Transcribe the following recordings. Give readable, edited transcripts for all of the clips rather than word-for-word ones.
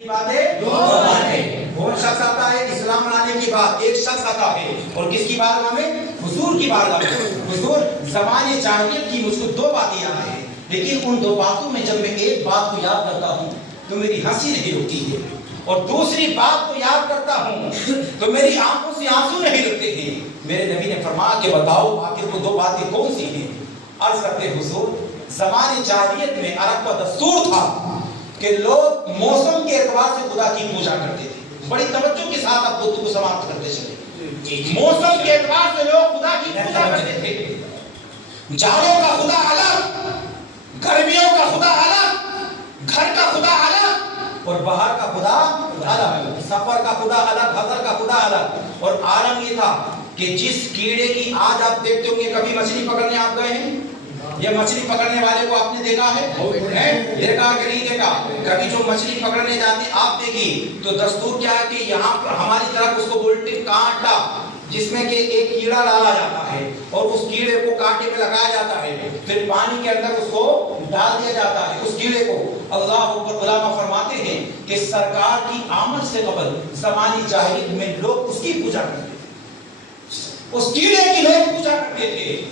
باتیں دو باتیں. کون شخص آتا ہے اسلام لانے کے بعد؟ ایک شخص آتا ہے اور کس کی بارگاہ میں؟ حضور کی بارگاہ میں. حضور زمانے جاہلیت کی مجھ کو دو باتیں یاد ہیں، لیکن ان دو باتوں میں جب میں ایک بات کو یاد کرتا ہوں تو میری ہنسی نہیں رکتی ہے، اور دوسری بات کو یاد کرتا ہوں تو میری آنکھوں سے آنسو نہیں رکتے ہیں. میرے نبی نے فرمایا کہ بتاؤ آخر وہ دو باتیں کون سی ہیں؟ عرض کرتے حضور زمانے جاہلیت میں عرب کا دستور تھا کہ لوگ موسم کے اعتبار سے خدا کی پوجا کرتے تھے. بڑی توجہ کے ساتھ آپ کو سماپت کرتے چلے. موسم کے اعتبار سے لوگ خدا کی پوجا کرتے تھے. جاڑوں کا خدا الگ، گرمیوں کا خدا الگ، گھر کا خدا الگ اور باہر کا خدا الگ، سفر کا خدا الگ، حضر کا خدا الگ. اور عالم یہ تھا کہ جس کیڑے کی آج آپ دیکھتے ہوں گے، کبھی مچھلی پکڑنے آپ گئے ہیں؟ یہ مچھلی پکڑنے والے کو آپ نے دیکھا ہے؟ دیکھا کہ نہیں دیکھا؟ کبھی جو مچھلی پکڑنے جاتے آپ دیکھیے تو دستور کیا ہے کہ یہاں پر ہماری طرف اس کو بولتے کانٹا، جس میں کہ ایک کیڑا ڈالا جاتا ہے اور اس کیڑے کو کانٹے میں لگایا جاتا ہے، پھر پانی کے اندر اس کو ڈال دیا جاتا ہے اس کیڑے کو. اللہ اکبر. علماء فرماتے ہیں کہ سرکار کی آمد سے قبل زمانی جاہلیت میں لوگ اس کی پوجا کرتے تھے، اس کیڑے کی لوگ پوجا کرتے تھے.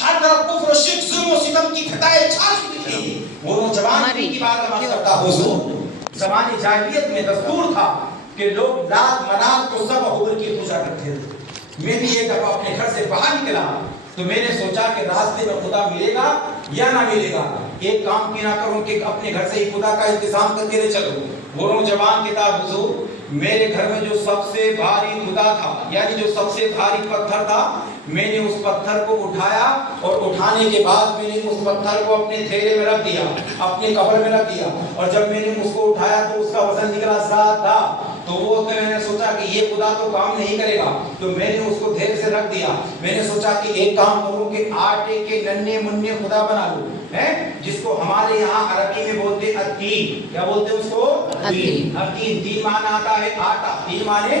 ہر طرف کفر و شرک، ظلم و ستم کی گھٹائیں چھا چکی تھی. وہ نوجوان کی بات نماز کرتا حضور زمانے جاہلیت میں دستور تھا کہ لوگ لات منات کو سب حضور کی پوجا کرتے تھے. میں بھی ایک دفعہ اپنے گھر سے باہر نکلا تو میں نے سوچا کہ راستے میں خدا ملے گا یا نہ ملے گا. ایک کام کی نہ کروں کہ اپنے گھر سے ہی خدا کا انتظام کر کے لے چلوں. وہ نوجوان کہتا حضور میرے گھر میں جو سب سے بھاری خدا تھا، یعنی جو سب سے بھاری پتھر تھا، میں نے اس پتھر کو اٹھایا اور اٹھانے کے بعد میں نے اس پتھر کو اپنے تھیلے میں رکھ دیا، اپنے قبر میں رکھ دیا. اور جب میں نے اس کو اٹھایا تو اس کا وزن نکلا 7 تھا. تو وہ میں نے سوچا کہ یہ خدا تو کام نہیں کرے گا، تو میں نے اس کو دھیر سے رکھ دیا. میں نے سوچا کہ ایک کام کروں کہ آٹے کے ننھے منھے خدا بنا لوں، جس کو ہمارے یہاں عربی میں بولتے الدین. کیا بولتے ہیں اس کو؟ الدین. الدین دین معنی آتا ہے آٹا، دین معنی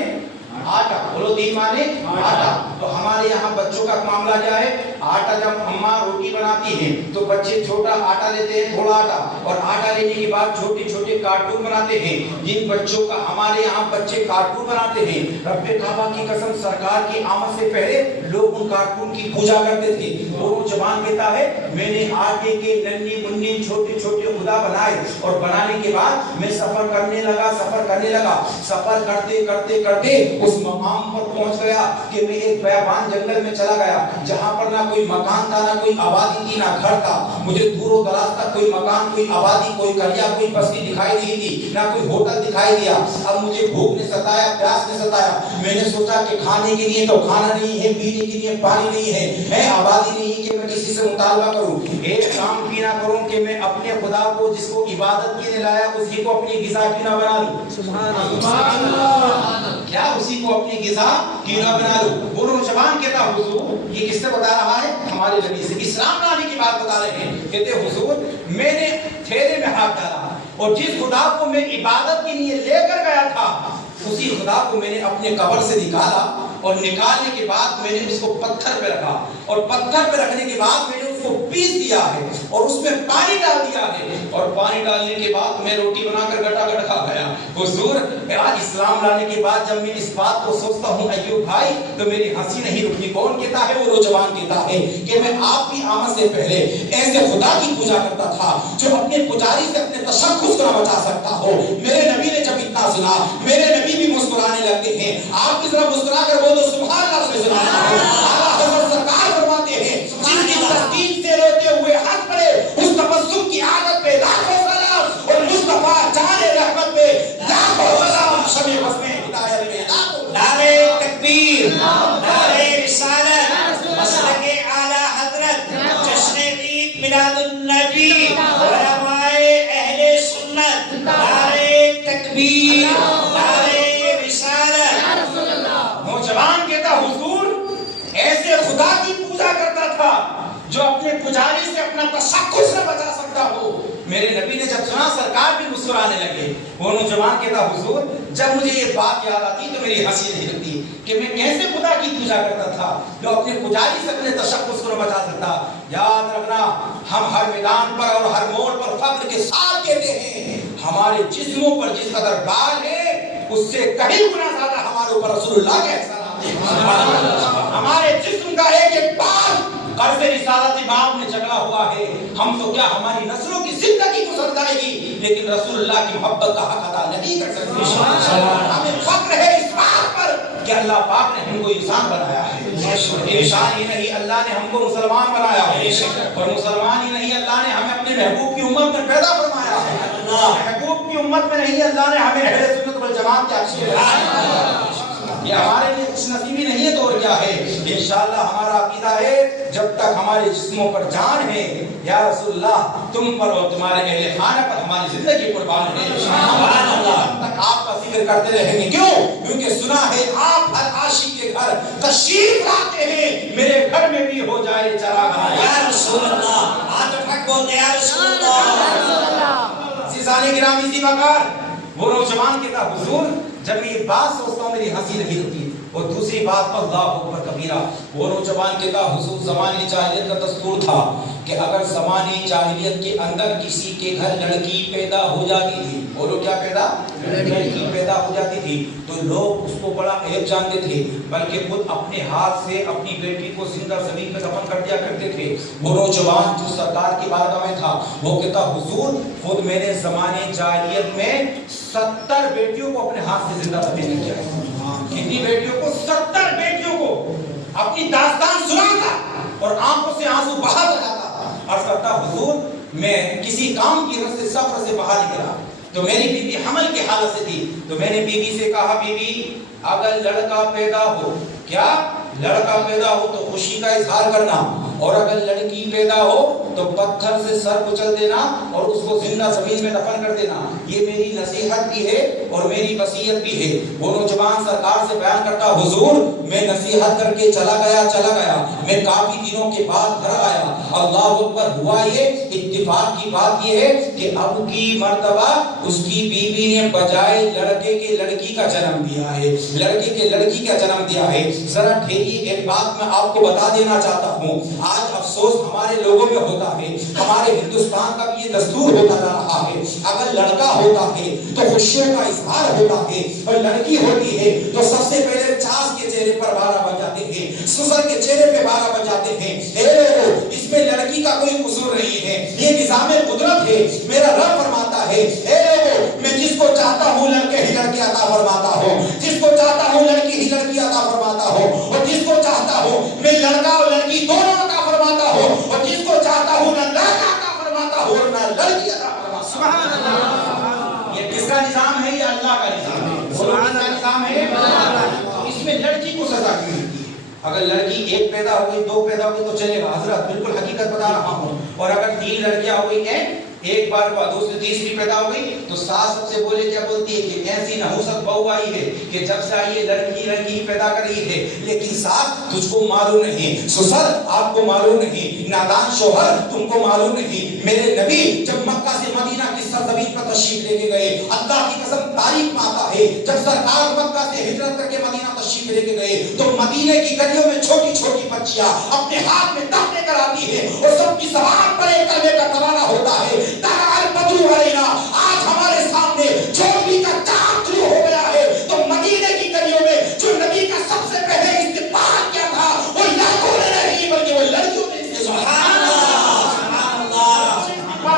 آٹا. بولو دین معنی آٹا. تو ہمارے یہاں بچوں کا معاملہ کیا ہے؟ آٹا جب اماں روٹی بناتی ہیں تو بچے چھوٹا آٹا لیتے ہیں، تھوڑا آٹا، اور آٹا لینے کے بعد چھوٹے چھوٹے کارٹون بناتے ہیں. جن بچوں کا ہمارے یہاں بچے کارٹون بناتے ہیں. رب کعبہ کی قسم سرکار کی آمد سے پہلے لوگ ان کارٹون کی پوجا کرتے تھے. وہ نوجوان کہتا ہے میں نے آٹے کے ننھے منھے چھوٹے چھوٹے خدا بنائے اور بنانے کے بعد میں سفر کرنے لگا. سفر کرتے کرتے کرتے اس مقام پر پہنچ گیا کہ میں ایک بیابان جنگل میں چلا گیا جہاں پر نہ کوئی مکان تھا، نہ کوئی آبادی تھی، نہ گھر تھا. مجھے دور و دراز تک کوئی مکان، کوئی آبادی، کوئی قریہ، کوئی بستی دکھائی نہیں دی، نہ کوئی ہوٹل دکھائی دیا. اب مجھے بھوک نے ستایا، پیاس نے ستایا. میں نے سوچا کہ کھانے کے لیے تو کھانا نہیں ہے، پینے کے لیے پانی نہیں ہے، میں آبادی نہیں کہ میں کسی سے مطالبہ کروں. ایک کام کی نہ کروں کہ میں اپنے خدا کو جس کو عبادت کے لیے لایا اسی کو اپنی غذا کی نہ بنا لوں. سبحان اللہ. کیا اسی کو اپنی غذا کی نہ بنا لوں. وہ نوجوان کہتا حضور یہ کس سے بتا رہا ہے؟ ہمارے نبی سے. اسلام لانے کی بات بتا رہے ہیں. کہتے حضور میں نے تھیلے میں ہاتھ ڈالا اور جس خدا کو میں عبادت کے لیے لے کر گیا تھا اسی خدا کو میں نے اپنے قبر سے نکالا، اور نکالنے کے بعد میں نے اس کو پتھر پہ رکھا، اور پتھر پہ رکھنے کے بعد میں نے اس کو پیس دیا ہے اور اس میں پانی ڈال دیا ہے، اور پانی ڈالنے کے بعد میں روٹی بنا کر گٹا گٹ کھا گیا. حضور آج اسلام لانے کے بعد جب میں اس بات کو سوچتا ہوں ایوب بھائی تو میری ہنسی نہیں رکتی. کون کہتا ہے؟ وہ نوجوان کہتا ہے کہ میں آپ کی آمد سے پہلے ایسے خدا کی پوجا کرتا تھا جو اپنے پجاری سے اپنے تشخص کو نہ بچا سکتا ہو. میرے نبی نے جب اتنا سنا میرے نبی بھی مسکرانے لگتے ہیں. آپ کی طرف مسکرا کر بولو سبحان اللہ سے سبحان اللہ. اعلیٰ حضرت سرکار فرماتے ہیں جن کی تسکین سے روتے ہوئے ہنس پڑے اس تبسم کی عادت پہ لاکھوں سلام، اور مصطفیٰ جان رحمت پہ لاکھوں سلام. شب بس میں ہدایت میں لاکھوں نعرے تکبیر، نعرے رسالت، مسلک اعلیٰ حضرت، جشن عید میلاد النبی، علماء اہل سنت. نعرے تکبیر، نعرے رسالت. نوجوان کہتا حضور ایسے خدا کی پوجا کرتا تھا جو اپنے پجاری سے اپنا تشخص نہ بچا سکتا ہو. میرے نبی نے جب سنا سرکار بھی مسکرانے لگے. وہ نوجوان کہتا حضور جب مجھے یہ بات یاد آتی تو میری ہنسی نہیں لگتی کہ میں کیسے خدا کی پوجا کرتا تھا جو اپنے پجاری سے اپنے تشخص کو نہ بچا سکتا. یاد رکھنا ہم ہر میدان پر اور ہر موڑ پر فخر کے ساتھ کہتے ہیں ہمارے جسموں پر جس قدر بال ہے اس سے کہیں گنا زیادہ ہمارے اوپر رسول اللہ کے احسانات ہیں. ہمارے جسم کا ایک ایک بال قرض رسالت امام نے چکلا ہوا ہے. ہم تو کیا ہماری نسلوں کی زندگی گزر جائے گی لیکن رسول اللہ کی محبت کا حق ادا نہیں کر سکتے. ہمیں فخر ہے اس بات پر کہ اللہ پاک نے ہم کو انسان بنایا ہے. انسان ہی نہیں اللہ نے ہم کو مسلمان بنایا ہے اور مسلمان ہی نہیں اللہ نے ہمیں اپنے محبوب کی امت میں پیدا فرمایا ہے. محبوب کی امت میں نہیں اللہ نے ہمیں اہل سنت والجماعت کے عقیدے میں. یہ ہمارے لیے خوش نصیبی نہیں ہے تو اور کیا ہے. انشاءاللہ ہمارا عقیدہ ہے جب تک ہمارے جسموں پر جان ہے یا رسول اللہ تم پر اور تمہارے اہل خانہ پر ہماری زندگی قربان ہے. سبحان اللہ. تک آپ کا ذکر کرتے رہیں گے. کیوں؟ کیونکہ سنا ہے آپ ہر عاشق کے گھر تشریف لاتے ہیں. میرے گھر میں بھی ہو جائے چراغاں یا رسول اللہ. آپ حق بولتے یا رسول اللہ. عزیزان گرامی ذی وقار وہ نوجوان کے کہا حضور جب میں یہ بات سوچتا ہوں میری ہنسی نہیں ہوتی. اور دوسری بات اللہ اکبر کبیرہ. وہ نوجوان کے کہا حضور زمانے جاہلیت کا دستور تھا کہ اگر زمانے جاہلیت کے اندر کسی کے گھر لڑکی پیدا ہو جاتی تھی اور وہ کیا پیدا لڑکی پیدا ہو جاتی تھی تو لوگ اس کو بڑا عیب جانتے تھے بلکہ خود اپنے ہاتھ سے اپنی بیٹی کو زندہ زمین پہ دفن کر دیا کرتے تھے. وہ نوجوان جو سرکار کی بارگاہ میں تھا وہ کہتا حضور خود میں نے زمانے جاہلیت میں 70 بیٹیوں کو اپنے ہاتھ سے زندہ دفن کیا ہے. کتنی بیٹیوں کو؟ 70 بیٹیوں کو اپنی داستان سناتا اور آنکھوں سے آنسو بہا جاتا. عرض کرتا حضور میں کسی کام کی وجہ سے سفر سے باہر نکلا تو میری بیوی حمل کی حالت سے تھی تو میں نے بیوی سے کہا بیوی اگر لڑکا پیدا ہو کیا لڑکا پیدا ہو تو خوشی کا اظہار کرنا اور اگر لڑکی پیدا ہو تو پتھر سے سر کچل دینا اور اس کو زندہ زمین میں دفن کر دینا. یہ میری نصیحت بھی ہے اور میری وصیت بھی ہے. وہ نوجوان سرکار سے بیان کرتا حضور میں نصیحت کر کے چلا گیا میں کافی دنوں کے بعد گھر آیا. اللہ اکبر. ہوا یہ اتفاق کی بات یہ ہے کہ اب کی مرتبہ اس کی بیوی نے بجائے لڑکے کے لڑکی کا جنم دیا ہے. لڑکے کے لڑکی کا جنم دیا ہے. ذرا ٹھہریے ایک بات میں آپ کو بتا دینا چاہتا ہوں. آج افسوس ہمارے لوگوں میں ہوتا ہے. ہمارے ہندوستان کا بھی یہ دستور ہوتا جا رہا ہے. اگر لڑکا ہوتا ہے تو خوشیوں کا اظہار ہوتا ہے اور لڑکی ہوتی ہے تو سب سے پہلے چاس کے چہرے پر 12 بج جاتے ہیں. سسر کے چہرے پہ 12 بج جاتے ہیں. اس میں لڑکی کا کوئی قصور نہیں ہے. یہ نظام قدرت ہے. میرا رب فرماتا ہے میں جس کو چاہتا ہوں لڑکے ہی لڑکی عطا فرماتا ہوں. جس کو چاہتا ہوں لڑکی ہی لڑکی عطا فرماتا ہوں اور جس کو چاہتا ہوں میں لڑکا اور لڑکی دونوں عطا فرماتا ہوں اور جس کو چاہتا ہوں نہ لڑکا عطا فرماتا ہوں اور نہ لڑکی عطا فرماتا ہوں. سبحان اللہ. یہ کس کا نظام ہے؟ یہ اللہ کا نظام ہے. سبحان اللہ. نظام ہے اس میں لڑکی کو سزا کیوں ملتی ہے؟ اگر لڑکی ایک پیدا ہو گئی 2 پیدا ہو گئی تو چلے گا. حضرت بالکل حقیقت بتا رہا ہوں. اور اگر 3 لڑکیاں ہو گئی ہیں ایک بار ہوا دوسری تیسری پیدا ہو گئی تو ساس سب سے بولے کیا بولتی ہے کہ ایسی نحوست بہو آئی ہے کہ جب سے آئی ہے لڑکی پیدا کر رہی ہے لیکن ساس تجھ کو معلوم نہیں, سسر آپ کو معلوم نہیں, نادان شوہر تم کو معلوم نہیں. میرے نبی جب مکہ سے مدینہ کی سرزمین پر تشریف لے کے گئے اللہ کی قسم تاریخ میں آتا ہے جب سرکار مکہ سے ہجرت کر کے مدینہ تشریف لے کے گئے تو مدینے کی گلیوں میں چھوٹی چھوٹی بچیاں اپنے ہاتھ میں تخت لے کر آتی ہے اور سب کی زبان پر ایک کلمے کا ترانہ ہوتا ہے آج ہمارے سامنے چوبی کا چاند شروع ہو گیا ہے تو مدینے کی گلیوں میں جو نبی کا سب سے پہلے استقبال کیا تھا وہ لڑکوں نے نہیں بلکہ وہ لڑکیوں نے استقبال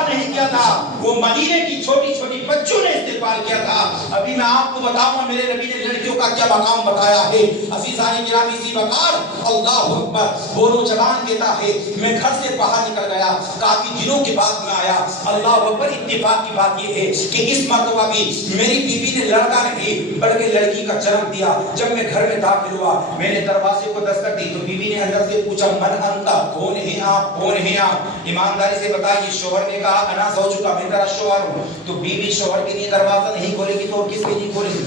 نہیں کیا تھا, وہ مدینے کی چھوٹی چھوٹی بچوں نے استقبال کیا تھا. ابھی میں آپ کو بتاؤں گا میرے نبی نے لڑکیوں کا کیا مقام بتایا ہے. عزیزان گرامی ذی وقار اللہ اکبر. وہ نوجوان کہتا ہے میں گھر سے باہر نکل گیا کافی دنوں کے بعد میں آیا. اللہ اکبر. اتفاق کی بات یہ ہے کہ اس مرتبہ بھی میری بیوی نے لڑکا نہیں بلکہ لڑکی کا جنم دیا. جب میں گھر میں داخل ہوا میں نے دروازے کو دستک دی تو بیوی نے اندر سے پوچھا من انتا, کون ہیں آپ, کون ہیں آپ. ایمانداری سے بتائیے شوہر نے کہا انا زوجک, میں تیرا شوہر ہوں. تو بیوی شوہر کے لیے دروازہ نہیں کھولے گی تو کس کے لیے کھولے گی؟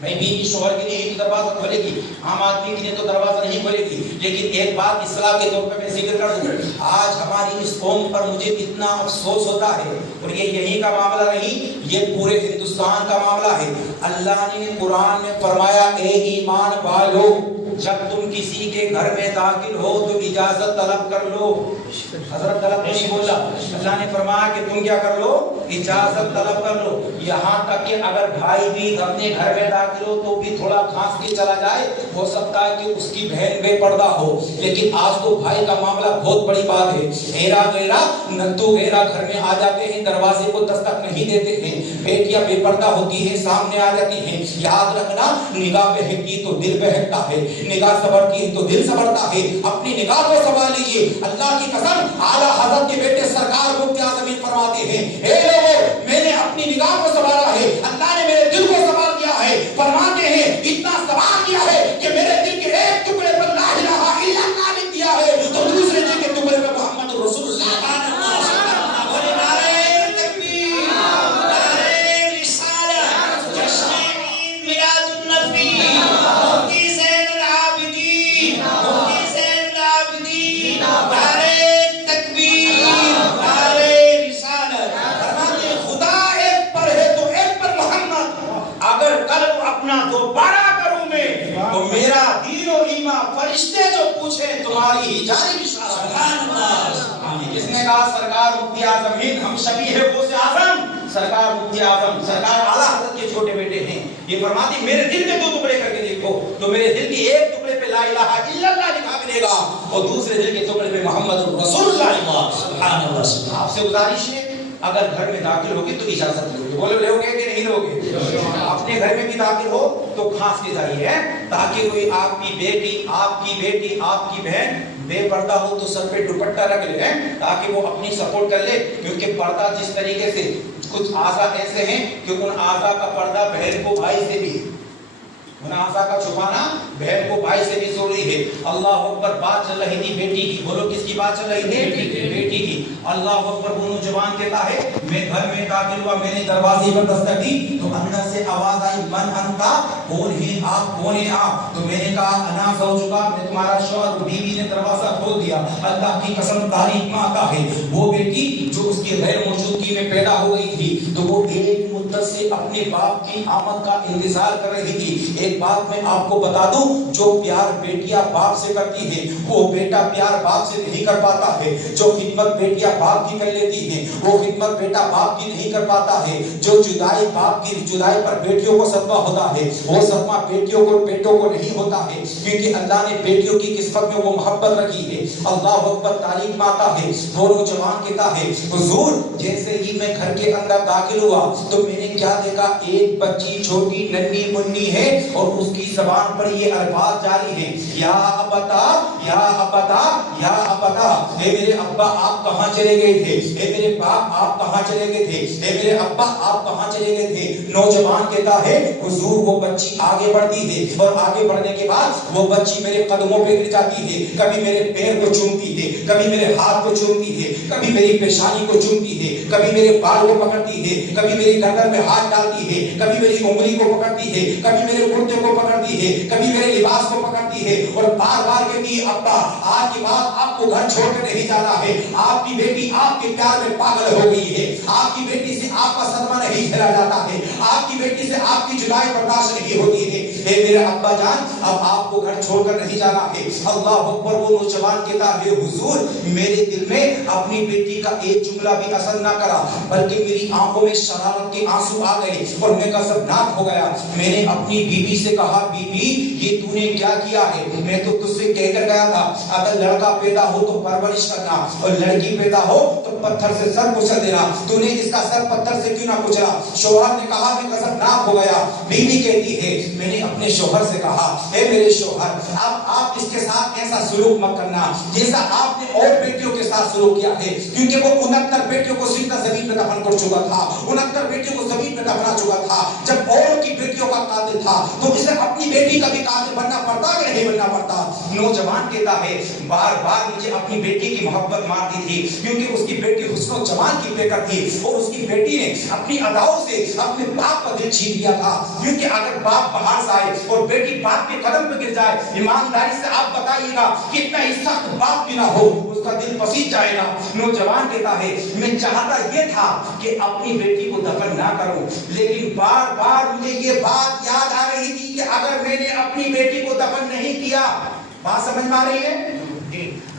بھائی بیوی شوہر کے لیے ایک دروازہ کھولے گی, عام آدمی کے لیے تو دروازہ نہیں کھولے گی. لیکن ایک بات اصلاح کے طور پہ میں ذکر کر دوں, آج ہماری اس قوم پر مجھے اتنا افسوس ہوتا ہے اور یہ یہی کا معاملہ نہیں, یہ پورے ہندوستان کا معاملہ ہے. اللہ نے قرآن میں فرمایا اے ایمان والو جب تم کسی کے گھر میں داخل ہو تو اجازت طلب کر لو. حضرت طلب نہیں بولا, اللہ نے فرمایا کہ تم کیا کر لو, اجازت طلب کر لو. یہاں تک کہ اگر بھائی بھی اپنے گھر میں داخل ہو تو بھی تھوڑا گھاس کے چلا جائے, ہو سکتا ہے کہ اس کی بہن بے پردہ ہو. لیکن آج تو بھائی کا معاملہ بہت بڑی بات ہے. ہیرا غیرا نتو غیرا گھر میں آ جاتے ہیں, دروازے کو دستک نہیں دیتے ہیں. بیٹیاں بے پردہ ہوتی ہیں, سامنے آ جاتی ہیں. یاد رکھنا, نگاہ بہکتی تو دل بہکتا ہے, نگاہ سبرتی ہے تو دل سبرتا ہے. اپنی نگاہ کو سنبھال لیجیے. اللہ کی قسم اعلیٰ حضرت کے بیٹے سرکار مفتی اعظم فرماتے ہیں, اے لوگوں میں نے اپنی نگاہ کو سنبھالا ہے, اللہ نے میرے دل کو سنبھال دیا ہے. فرماتے ہیں اتنا سنبھال دیا ہے کہ میرے دل کے ایک ٹکڑے پر لا الہ الا اللہ لکھ دیا ہے, تو دوسرے دل کے ٹکڑے پر محمد رسول اللہ. فرشتے جو پوچھے تمہاری ہی جانب اشارہ. سبحان اللہ. جس نے کہا سرکار مفتی اعظم ہند, ہم شبیہ غوث اعظم سرکار مفتی اعظم سرکار اعلیٰ حضرت کے چھوٹے بیٹے ہیں. یہ فرماتی میرے دل میں 2 ٹکڑے کر کے دیکھو تو میرے دل کے ایک ٹکڑے پہ لا الہ الا اللہ لکھا ملے گا, اور دوسرے دل کے ٹکڑے پہ محمد رسول اللہ. سبحان اللہ. آپ سے گزارش ہے, اگر گھر میں داخل ہوگی تو اجازت لو گے. بولو لو گے کہ نہیں لو گے؟ اپنے گھر میں بھی داخل ہو تو خاص کے ذریعے ہے, تاکہ کوئی آپ کی بیٹی آپ کی بہن بے پردہ ہو تو سر پہ دوپٹہ رکھ لے, تاکہ وہ اپنی سپورٹ کر لے. کیونکہ پردہ جس طریقے سے کچھ اعضاء ایسے ہیں کہ ان اعضاء کا پردہ بہن کو بھائی سے بھی ہے, ان اعضاء کا چھپانا بہن کو بھائی سے بھی ضروری ہے. اللہ اکبر. بات چل رہی تھی بیٹی کی, بولو کس کی بات چل رہی تھی؟ بیٹی کی. اللہ اکبر. وہ نوجوان کہتا ہے میں گھر میں داخل ہوا, میں نے دروازے پر دستک دی تو اندر سے آواز آئی, من انتا, کون ہے آپ, کون ہے آپ؟ تو میں نے کہا انا زوجکا, میں تمہارا شوہر. بیوی نے دروازہ کھول دیا. اللہ کی قسم تاریخ میں آتا ہے وہ بیٹی جو اس کی غیر موجودگی میں پیدا ہو گئی تھی تو وہ ایک مدت سے اپنے باپ کی آمد کا انتظار کر رہی تھی. ایک بات میں آپ کو بتا دوں, جو پیار بیٹیاں باپ سے کرتی ہیں وہ بیٹا پیار باپ سے نہیں کر پاتا ہے. جو خدمت بیٹیاں باپ کی کر لیتی ہیں وہ خدمت بیٹا باپ کی نہیں کر پاتا ہے. جو جدائی باپ کی جدائی پر بیٹیوں کو صدمہ ہوتا ہے وہ صدمہ بیٹیوں کو بیٹوں کو نہیں ہوتا ہے, کیونکہ اللہ نے بیٹیوں کی قسمت میں وہ محبت رکھی ہے. اللہ اکبر. تاریخ میں آتا ہے وہ نوجوان کہتا ہے حضور جیسے ہی میں گھر کے اندر داخل ہوا تو میں نے کیا دیکھا, ایک بچی چھوٹی ننھی منی ہے اور اس کی زبان پر یہ الفاظ جاری ہیں, یا ابتا یا ابتا یا ابتا. اے میرے ابا آپ کہاں چلے گئے تھے, اے میرے باپ آپ کہاں چلے گئے تھے, اے میرے ابا آپ کہاں چلے گئے تھے. نوجوان کہتا ہے حضور وہ بچی آگے بڑھتی ہے اور آگے بڑھنے کے بعد وہ بچی میرے قدموں پہ گر جاتی ہے, کبھی میرے پیر کو چومتی ہے, کبھی میرے ہاتھ کو چومتی ہے, کبھی میری پیشانی کو چومتی ہے, کبھی میرے بال کو پکڑتی ہے, کبھی میری گردن میں ہاتھ ڈالتی ہے, کبھی میری انگلی کو پکڑتی ہے, کبھی میرے کرتے کو پکڑتی ہے, کبھی میرے لباس کو پکڑتی ہے, اور بار بار کہتی ہے ابا آج کے بعد آپ کو گھر چھوڑ کر نہیں جانا ہے. آپ کی بیٹی آپ کے پیار میں پاگل ہو گئی ہے. آپ کی بیٹی سے آپ کا صدمہ نہیں جھیلا جاتا ہے. آپ کی بیٹی سے آپ کی جدائی برداشت نہیں ہوتی ہے. اے میرے ابا جان اب آپ کو گھر چھوڑ کر نہیں جانا ہے. اللہ اکبر. وہ نوجوان کہتا ہے حضور میرے دل میں اپنی بیٹی کا ایک جملہ بھی اثر نہ کرا بلکہ میری آنکھوں میں شرارت کے آنسو آ گئے اور میں غضبناک ہو گیا. میں نے اپنی بیوی سے کہا بی بی یہ تو نے کیا کیا ہے, میں تو تجھ سے کہہ کر گیا تھا اگر لڑکا پیدا ہو تو پرورش کرنا اور لڑکی پیدا ہو تو پتھر سے سر کچل دینا, تو نے اس کا سر پتھر سے کیوں نہ کچلا. شوہر نے کہا میں غضبناک ہو گیا. بیوی کہتی ہے میں نے اپنے شوہر سے کہا اے میرے شوہر اب آپ اس کے ساتھ ایسا سلوک مت کرنا جیسا آپ نے اور بیٹیوں کے ساتھ سلوک کیا ہے, کیونکہ وہ 69 بیٹیوں کو زندہ زمین پہ دفن کر چکا تھا, 69 بیٹیوں کو زمین پہ دفنا چکا تھا. جب اور کی بیٹیوں کا قاتل تھا تو اسے اپنی بیٹی کا بھی قاتل بننا پڑتا کہ نہیں بننا پڑتا. نوجوان کہتا ہے بار بار مجھے اپنی بیٹی کی محبت مارتی تھی کیونکہ اس کی بیٹی حسن و جمال کی بے کر تھی اور اس کی بیٹی نے اپنی اداؤں سے اپنے باپ کا دل چھین لیا تھا. کیونکہ اگر باپ باہر سے آئے اور بیٹی باپ کے قدم پہ گر جائے, ایمانداری سے آپ بتائیے گا کتنا ہی سخت باپ بھی نہ ہو اس کا دل پسیج جائے گا. نوجوان کہتا ہے میں چاہتا یہ تھا کہ اپنی بیٹی کو دفن نہ کروں, لیکن بار بار مجھے یہ بات یاد آ رہی تھی کہ اگر میں نے اپنی بیٹی کو دفن نہیں کیا. بات سمجھ میں آ رہی ہے؟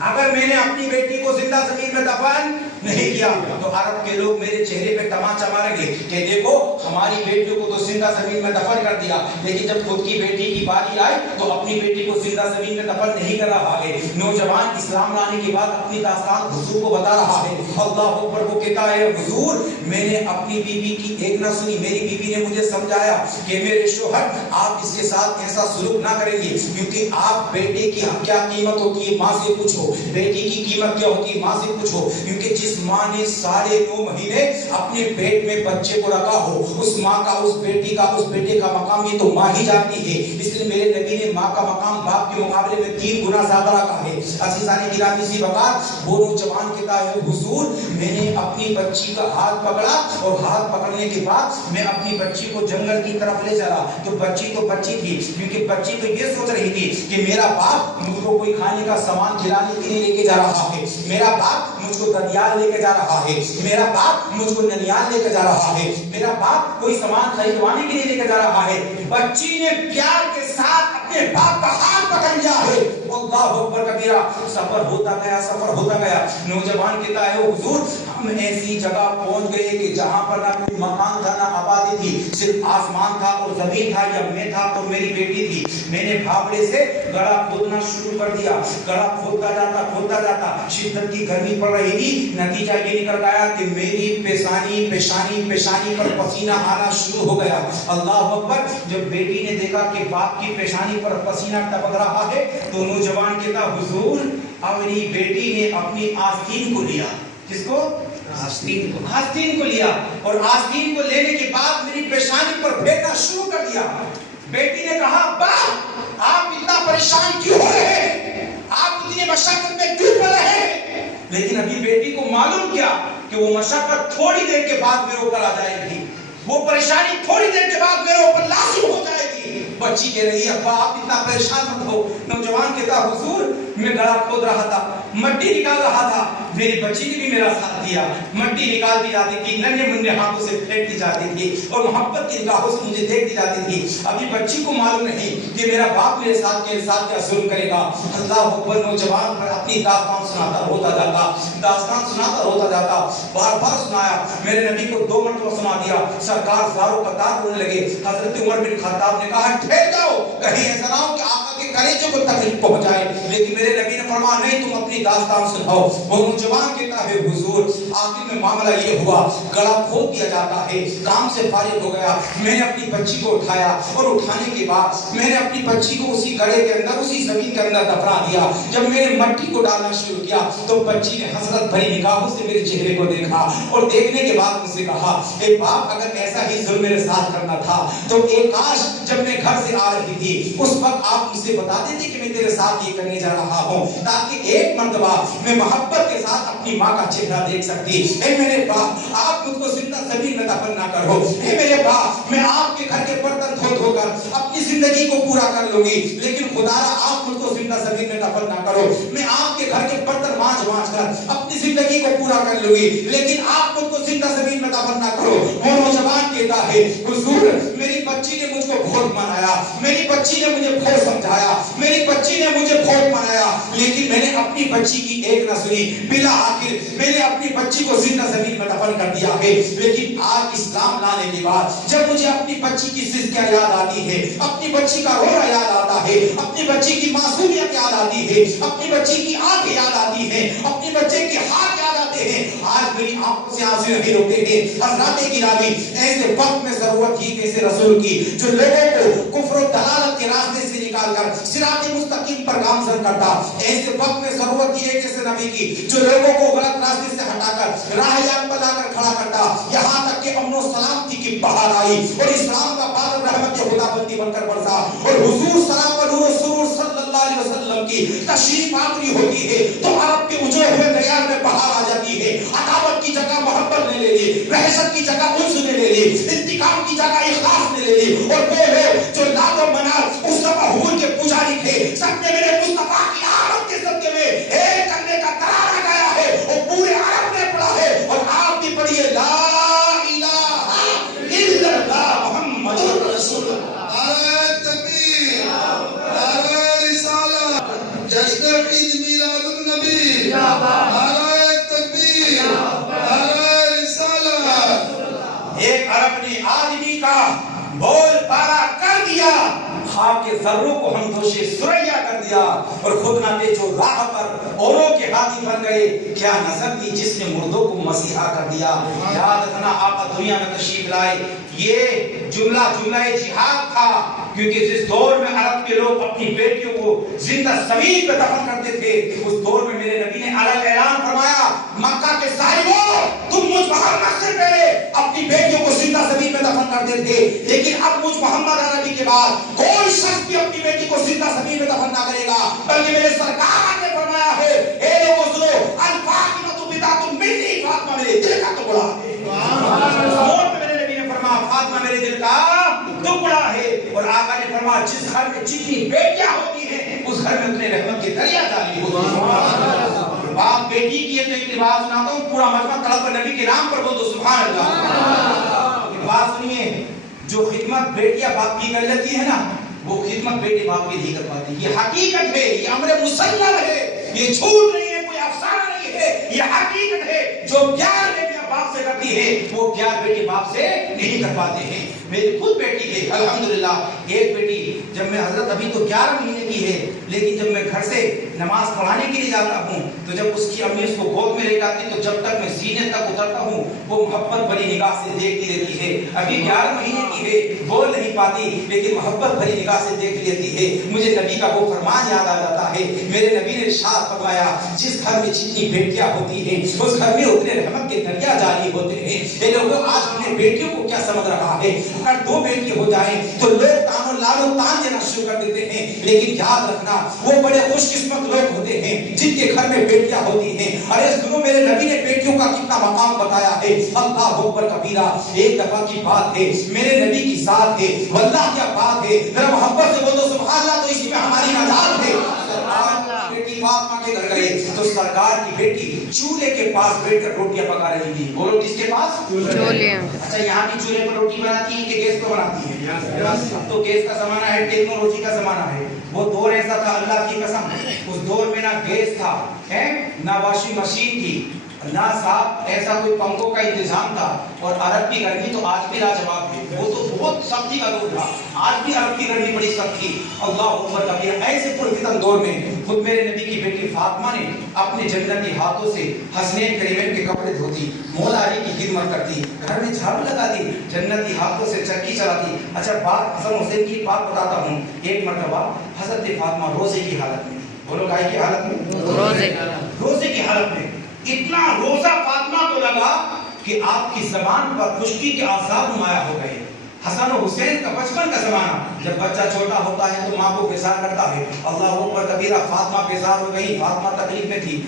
اگر میں نے اپنی بیٹی کو زندہ زمین میں دفن نہیں کیا تو عرب کے لوگ میرے چہرے پہ تماچا ماریں گے کہ دیکھو ہماری بیٹیوں کو تو زندہ زمین میں دفن کر دیا، لیکن جب خود کی بیٹی کی باری آئی تو اپنی بیٹی کو زندہ زمین میں دفن نہیں کر رہا ہے. نوجوان اسلام لانے کے بعد اپنی داستان حضور کو بتا رہا ہے. اللہ اکبر. وہ کہتا ہے حضور میں نے اپنی بیوی کی ایک نہ سنی، میری بیوی نے مجھے سمجھایا کہ میرے شوہر آپ اس کے ساتھ ایسا سلوک نہ کریں گے، کیونکہ آپ بیٹے کی کیا قیمت ہوتی ہے ماں سے پوچھو، بیٹی کی قیمت کیا ہوتی ہے ماں سے پوچھو، کیونکہ جس ماں نے 9.5 مہینے اپنے پیٹ میں بچے کو رکھا ہو اس ماں کا، اس بیٹی کا، اس بیٹے کا مقام یہ تو ماں ہی جانتی ہے. اس لیے میرے نبی نے ماں کا مقام باپ کے مقابلے میں 3 گنا زیادہ رکھا ہے. عزیزان گرامی سی وقار وہ نوجوان کہتا ہے حضور میں نے اپنی بچی کا ہاتھ پکڑا اور ہاتھ پکڑنے کے بعد میں اپنی بچی کو جنگل کی طرف لے چلا. تو بچی تھی، کیونکہ بچی تو یہ سوچ رہی تھی کہ میرا باپ مجھ کو کوئی کھانے کا سامان کھلانے کے لیے لے کے جا رہا ہے، میرا باپ مجھ کو دریال لے کے جا رہا ہے، میرا باپ مجھ کو ننیال لے کے جا رہا ہے، میرا باپ کوئی سامان خریدوانے کے لیے لے کے جا رہا ہے. بچی نے پیار کے ساتھ اپنے باپ کا ہاتھ پکڑ لیا ہے. اللہ اکبر کبیرہ. سفر ہوتا گیا. نوجوان کہتا ہے حضور ہم ایسی جگہ پہنچ گئے کہ جہاں پر نہ کوئی مکان تھا نہ آبادی تھی، صرف آسمان تھا اور زمین تھا، یا میں تھا اور میری بیٹی تھی. میں نے بھاپڑے سے گڑھا کھودنا شروع کر دیا. گڑھا کھودتا جاتا شدت کی گرمی پڑ رہی تھی. نتیجہ یہ نکل آیا کہ میری پیشانی پر پسینہ آنا شروع ہو گیا. اللہ اکبر. جب بیٹی نے دیکھا کہ باپ کی پیشانی پر پسینہ ٹپک رہا ہے تو نوجوان کہتا حضور میری بیٹی نے اپنی آستین کو لیا. کس کو؟ آستین کو لیا، اور آستین کو لینے کے بعد میری پیشانی پر پھینکنا شروع کر دیا. بیٹی نے کہا باپ آپ اتنا پریشان کیوں ہو رہے ہیں، آپ اتنی مشقت میں کیوں پڑ رہے ہیں؟ لیکن ابھی بیٹی کو معلوم کیا کہ وہ مشقت تھوڑی دیر کے بعد میرے اوپر آ جائے گی، وہ پریشانی تھوڑی دیر کے بعد میرے اوپر لازم ہو جائے گی. بچی کہہ رہی ہے ابا آپ اتنا پریشان مت ہو. نوجوان کہتا حضور میں گڑھا کھود رہا تھا، مٹی نکال رہا تھا، میری بچی نے بھی میرا ساتھ دیا. مٹی نکالتی جاتی تھی، ننھے منھے ہاتھوں سے پھینکتی جاتی تھی اور محبت کی نگاہوں سے مجھے دیکھتی جاتی تھی. ابھی بچی کو معلوم نہیں کہ میرا باپ میرے ساتھ کیا ظلم کرے گا. اللہ اکبر. نوجوان اپنی داستان سناتا ہوتا جاتا بار سنایا. میرے نبی کو 2 مرتبہ سنا دیا. سرکار زاروں قطار رونے لگے. حضرت عمر بن خطاب نے کہا ٹھہر جاؤ، کہیں ایسا نہ ہو کہ آقا کے کلیجے کو تکلیف پہنچائے. لیکن میرے نبی نے فرمایا نہیں، تم اپنی داستان سناؤ. وہ نوجوان کہتا ہے حضور آخر میں معاملہ یہ ہوا گڑھا کھود دیا جاتا ہے، کام سے فارغ ہو گیا. میں نے اپنی بچی کو اٹھایا اور اٹھانے کے بعد میں نے اپنی بچی کو اسی گڑھے کے اندر، اسی زمین کے اندر دفنا دیا. جب میں نے مٹی کو ڈالنا شروع کیا تو بچی نے حسرت بھری نگاہوں سے میرے چہرے کو دیکھا اور دیکھنے کے بعد مجھ سے کہا اے باپ اگر ایسا ہی ظلم میرے ساتھ کرنا تھا تو ایک کاش جب میں گھر سے آ رہی تھی اس وقت آپ مجھ سے بتا دیتے کہ میں تیرے ساتھ یہ کرنے جا رہا ہوں، تاکہ ایک مرتبہ میں محبت کے ساتھ اپنی ماں کا چہرہ دیکھ سکتی. اے میرے باپ آپ مجھ کو زندہ زمین میں دفن نہ کرو. اے میرے باپ میں آپ کے گھر کے برتن دھو کر اپنی زندگی کو پورا کر لوں گی، لیکن خدایا آپ مجھ کو زندہ زمین میں دفن نہ کرو. میں آپ کے گھر کے برتن مانج کر اپنی زندگی کو پورا کر لوں گی، لیکن آپ مجھ کو زندہ زمین میں دفن نہ کرو. وہ نوجوان کہتا ہے حضور میری بچی نے مجھ کو بہت منایا، میری بچی نے مجھے بہت سمجھایا، میری بچی نے مجھے بہت منایا، لیکن میں نے اپنی بچی کی ایک نہ سنی. بلا آخر میں نے اپنی بچی کو زندہ زمین میں دفن کر دیا ہے. لیکن آج اسلام لانے کے بعد جب مجھے اپنی بچی کی زندگی یاد آتی ہے، اپنی بچی کا رونا یاد آتا ہے، اپنی بچی کی معصومیت یاد آتی ہے، اپنی بچی کی آنکھ یاد آتی ہے، اپنے بچے کے ہاتھ یاد آتے ہیں، آج میری آنکھوں سے آنسو نہیں روکتے ہیں. حضرات گرامی ایسے وقت میں ضرورت ہی ایسے رسول کی جو لوگوں کو کفر و دلالت کے راستے سے نکال کر صراط مستقیم پر گامزن کرتا. ایسے وقت میں ضرورت ہی ایسے نبی کی جو لوگوں کو غلط راستے سے ہٹا کر راہ یاب پر لا کر کھڑا کرتا. یہاں تک کہ امن و سلامتی کی بہار آئی اور اسلام کا بادل رحمت خدا بندی بن کر برسا اور حضور سلام و نور و سرور صلی اللہ علیہ وسلم کی تشریف آوری ہوتی ہے تو عرب کے اجڑے ہوئے دیار میں بہار آ جاتی ہے. عداوت کی جگہ محبت نے لے لی، وحشت کی جگہ انس نے لے لی، انتقام کی جگہ اخلاص نے لے لی. اور وہ لوگ جو لات و منات اس سبا حور کے پجاری تھے سب نے میرے مصطفیٰ کی آمد کے صدقے میں ایک کرنے کا قرار گایا ہے اور پورے عرب نے پڑھا ہے. اور آپ بھی پڑھیے لا الہ الا اللہ محمد رسول اللہ. نعرہ تکبیر، نعرہ بول بالا کر دیا، خاک کے ذروں کو ہم دوشے سریا کر دیا، اور خود نہ تھے جو راہ پر اوروں کے ہاتھی بن گئے، کیا نظر تھی جس نے مردوں کو مسیحا کر دیا۔ یاد رکھنا آقا دنیا میں تشریف لائے، یہ جملہ جہاد تھا، کیونکہ جس دور میں عرب کے لوگ اپنی بیٹیوں کو زندہ زمین پہ دفن کرتے تھے، اس دور میں میرے نبی نے اعلان فرمایا، مکہ کے ظالموں، تم مجھ محمد سے پہلے اپنی بیٹیوں کو زندہ زمین پہ دفن کرتے تھے، لیکن اب مجھ محمد عربی کے بعد کوئی شخص بھی اپنی بیٹی کو زندہ زمین پہ دفن نہ کرے گا، بلکہ میرے سرکار نے فرمایا ہے، اے لوگوں سنو، الفاطمہ بطاۃ منی، فاطمہ میرے دل کا ٹکڑا ہے۔ فاطمہ میرے دل کا ٹکڑا ہے، اور آقا نے فرمایا جس گھر میں جتنی بیٹیاں ہوتی ہیں اس گھر میں اتنے رحمت کے دریا جاری ہوتے ہیں۔ باپ بیٹی کی تو ایک بات سناتا ہوں، پورا مجمع طلب پر نبی کے نام پر بول دو سبحان اللہ۔ بات سنیے، جو خدمت بیٹیاں باپ کی کر لیتی ہے نا، وہ خدمت بیٹے باپ کی نہیں کر پاتی۔ یہ حقیقت ہے، یہ امر مسلم ہے، یہ جھوٹ نہیں ہے، کوئی افسانہ نہیں ہے، یہ حقیقت ہے۔ جو پیار بیٹیاں باپ سے کرتی ہے وہ پیار بیٹے باپ سے نہیں کر پاتے ہیں۔ میری خود بیٹی ہے الحمدللہ، ایک بیٹی جب میں حضرت ابھی تو 11 مہینے کی ہے، لیکن جب میں گھر سے نماز پڑھانے کے لیے جاتا ہوں تو جب اس کی امی اس کو گود میں لے جاتی تو جب تک میں سینے تک اترتا ہوں وہ محبت بھری نگاہ سے دیکھتی رہتی ہے۔ ابھی 11 مہینے کی ہے، بول نہیں پاتی، لیکن محبت بھری نگاہ سے دیکھ لیتی ہے۔ مجھے نبی کا وہ فرمان یاد آ جاتا ہے، میرے نبی نے ارشاد فرمایا جس گھر میں جتنی بیٹیاں ہوتی ہیں اس گھر میں اتنے رحمت کے دریا جاری ہوتے ہیں۔ یہ لوگوں آج ہم نے بیٹیوں کو کیا سمجھ رکھا ہے، اگر 2 بیٹی ہو جائیں تو لوگ تان و لال و تان دینا شروع کر دیتے ہیں، لیکن یاد رکھنا وہ بڑے خوش قسمت لوگ ہوتے ہیں جن کے گھر میں بیٹیاں ہوتی ہیں۔ اور اس دنوں میرے نبی نے بیٹیوں کا کتنا مقام بتایا ہے، اللہ اکبر کبیرہ۔ ایک دفعہ کی بات ہے، میرے نبی کی ذات ہے، واللہ کیا بات ہے، ذرا محبت سے بولو سبحان اللہ، تو اسی میں ہماری نجات ہے۔ بیٹی فاطمہ کے گھر گئے تو سرکار کی بیٹی چولہے کے پاس بیٹھ کر روٹیاں پکا رہی تھی۔ بولو کس کے پاس؟ چولہے۔ اچھا یہاں بھی چولہے پر روٹی بناتی ہیں کہ گیس پر بناتی ہیں؟ اب تو گیس کا زمانہ ہے، ٹیکنالوجی کا زمانہ ہے۔ وہ دور ایسا تھا اللہ کی قسم، اس دور میں نہ گیس تھا، نہ واشنگ مشین تھی، نہ صاحب ایسا کوئی پنکھوں کا انتظام تھا، اور عرب کی گرمی تو آج بھی لاجواب ہے، وہ تو بہت سختی کا دور تھا، آج بھی عرب کی گرمی بڑی سخت تھی۔ اللہ اکبر کبیر، ایسے پرفتن دور میں خود میرے نبی کی بیٹی فاطمہ نے اپنے جنتی ہاتھوں سے حسنین کریمین کے کپڑے دھوتی، مولا علی کی خدمت کرتی، گھر میں جھاڑو لگاتی، جنتی ہاتھوں سے چکی چلاتی۔ اچھا بات حسن حسین کی بات بتاتا ہوں، ایک مرتبہ حضرت فاطمہ روزے کی حالت میں، بولو گائے کی حالت میں، روزے کی حالت میں، اتنا روزہ فاطمہ کو لگا کہ آپ کی زبان پر خشکی کے آثار نمایاں ہو گئے۔ حسن و حسین کا بچپن کا زمانہ، جب بچہ چھوٹا ہوتا ہے تو ماں کو بیزار کرتا ہے، اللہ اکبر کبیرہ، فاطمہ بیزار ہو گئی، فاطمہ تکلیف میں تھی۔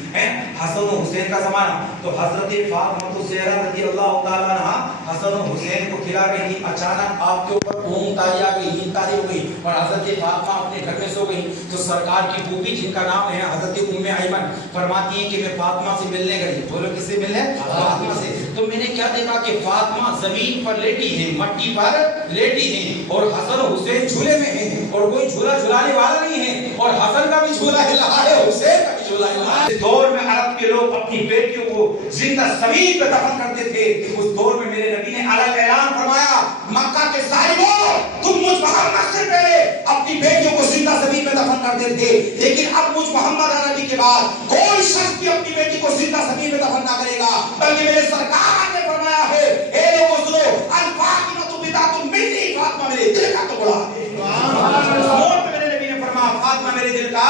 حسن و حسین کا زمانہ تو حضرت فاطمہ الزہرا رضی اللہ تعالیٰ عنہا حسن و حسین کو کھلا رہی تھی، اچانک آپ کے اوپر اونگ تاری آ گئی، نیند تاری ہو گئی، اور حضرت فاطمہ اپنے گھر میں سو گئی۔ تو سرکار کی پھوپھی جن کا نام ہے حضرت ام ایمن فرماتی ہیں کہ میں فاطمہ سے ملنے گئی، بولو کس سے ملنے؟ فاطمہ سے۔ تو میں نے کیا دیکھا کہ فاطمہ زمین پر لیٹی ہے، مٹی پر لیٹی ہیں، اور حسن و حسین جھولے میں ہیں، اور کوئی جھولا جھلانے والا نہیں ہے، اور حسن کا بھی جھولا ہل رہا ہے، حسین کا بھی جھولا ہل رہا ہے۔ اس دور میں عرب کے لوگ اپنی بیٹیوں کو زندہ زمین پہ دفن کرتے تھے، اس دور میں میرے نبی نے اعلان فرمایا، مکہ کے ظالموں، تم مجھ محمد سے پہلے اپنی بیٹیوں کو زندہ زمین پہ دفن کرتے تھے، لیکن اب مجھ محمد عربی کے بعد کوئی شخص بھی اپنی بیٹی کو زندہ زمین پہ دفن نہ کرے گا، بلکہ میرے سرکار نے فرمایا ہے، اے لوگوں سنو، الفاطمہ بطاۃ منی، فاطمہ میرے دل کا ٹکڑا ہے۔ میرے نبی نے فرمایا فاطمہ میرے دل کا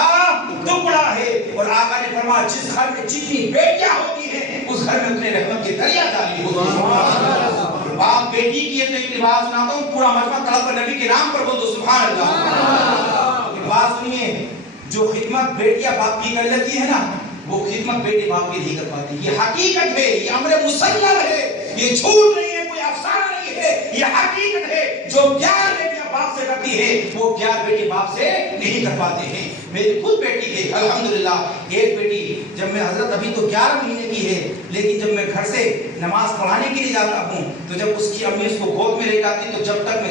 ٹکڑا ہے، اور آقا نے فرمایا جس گھر میں جتنی بیٹیاں ہوتی ہیں اس گھر میں اتنے رحمت کے دریا جاری ہوتے ہیں۔ باپ بیٹی کی تو ایک بات سناتا ہوں، پورا مجمع طلب پر نبی کے نام پر بول دو سبحان اللہ۔ بات سنیے، جو خدمت بیٹیاں باپ کی کر لیتی ہے نا، وہ خدمت بیٹے باپ کی نہیں کر پاتی۔ یہ حقیقت ہے، یہ امر مسلم ہے، یہ جھوٹ نہیں ہے، کوئی افسانہ نہیں ہے، یہ حقیقت ہے۔ جو پیار بیٹیاں باپ سے کرتی ہے وہ پیار بیٹے باپ سے نہیں کر پاتے ہیں۔ میری خود بیٹی ہے الحمدللہ، ایک بیٹی جب میں حضرت ابھی تو 11 مہینے کی ہے، لیکن جب میں گھر سے نماز پڑھانے کے لیے جاتا ہوں تو جب اس کی امی اس کو گود میں لے جاتی تو جب تک میں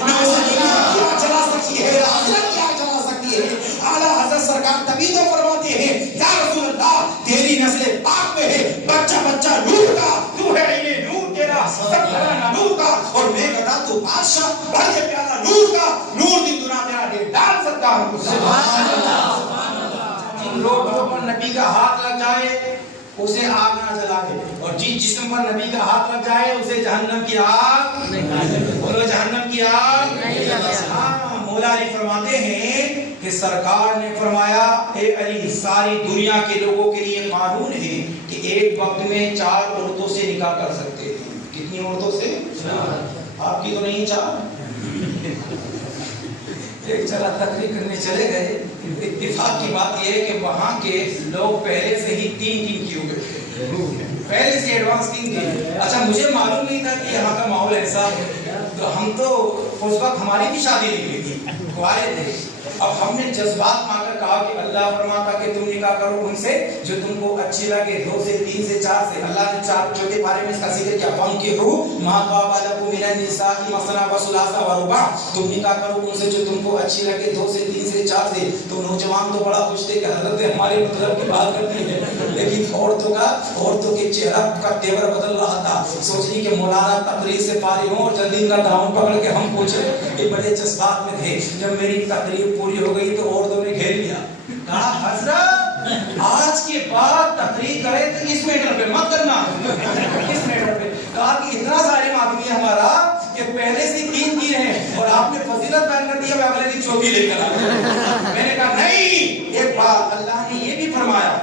نہ اسے دنیا کی آگ جلا سکتی ہے نہ آخرت کی آگ جلا سکتی ہے. اعلیٰ حضرت سرکار تبھی تو فرماتے ہیں یا رسول اللہ تیری نسل پاک میں ہے بچہ بچہ نور کا تو ہے علم نور تیرا سب گھرانہ نور کا اور میں کہتا تو بادشاہ بھائی پیارا نور کا نور دی دنیا تیرا دے ڈال سکتا ہوں. سبحان اللہ. جن لوگوں پر نبی کا ہاتھ لگ جائے اسے آگ نہ جلائے اور جس جسم پر نبی کا ہاتھ لگ جائے اسے جہنم کی آگ بولو جہنم کی آگ نہیں. ہاں مولا علی فرماتے ہیں کہ سرکار نے فرمایا اے علی ساری دنیا کے لوگوں کے لیے قانون ہے کہ ایک وقت میں 4 عورتوں سے نکاح کر سکتے ہیں. کتنی عورتوں سے؟ آپ کی تو نہیں 4. ایک چلا تقریر کرنے چلے گئے. اتفاق کی بات یہ ہے کہ وہاں کے لوگ پہلے سے ہی 3 کی ہو گئے پہلے سے ایڈوانس 3 تھی. اچھا مجھے معلوم نہیں تھا کہ یہاں کا ماحول ایسا ہے. تو ہم تو اس وقت ہماری بھی شادی نہیں ہوئی تھی کنوارے تھے. اب ہم نے جذبات میں آ کر کہا کہ اللہ فرماتا کہ تم نکاح کرو ان سے جو تم کو اچھی لگے 2 سے 3 سے 4 سے. اللہ نے 4 چوتھے بارے میں اس کا ذکر کیا فانکحوا ما طاب لکم من النساء مثنی وثلاث ورباع. تم نکاح کرو ان سے جو تم کو اچھی لگے 2 سے 3 سے 4 سے. تو نوجوان تو بڑا خوش تھے کہ حضرت ہمارے مطلب کی بات کرتے ہیں لیکن عورتوں کے چہرہ کا تیور بدل رہا تھا. سوچنی کہ مولانا تقریر سے فارغ ہوں اور جلدی کا دامن پکڑ کے ہم پوچھے کہ بڑے جذبات میں تھے. جب میری تقریر پوری ہو گئی تو عورتوں نے گھیر لیا. کہا حضرت آج کے بعد تقریر کرے تو اس میٹر پہ مت کرنا. اس میٹر پہ کہا کہ اتنا سارے آدمی ہے ہمارا کہ پہلے سے 3 ہیں اور آپ نے فضیلت بیان کر دیا میں اگلے دن 4 لے کر آیا. میں نے کہا نہیں ایک بات اللہ نے یہ بھی فرمایا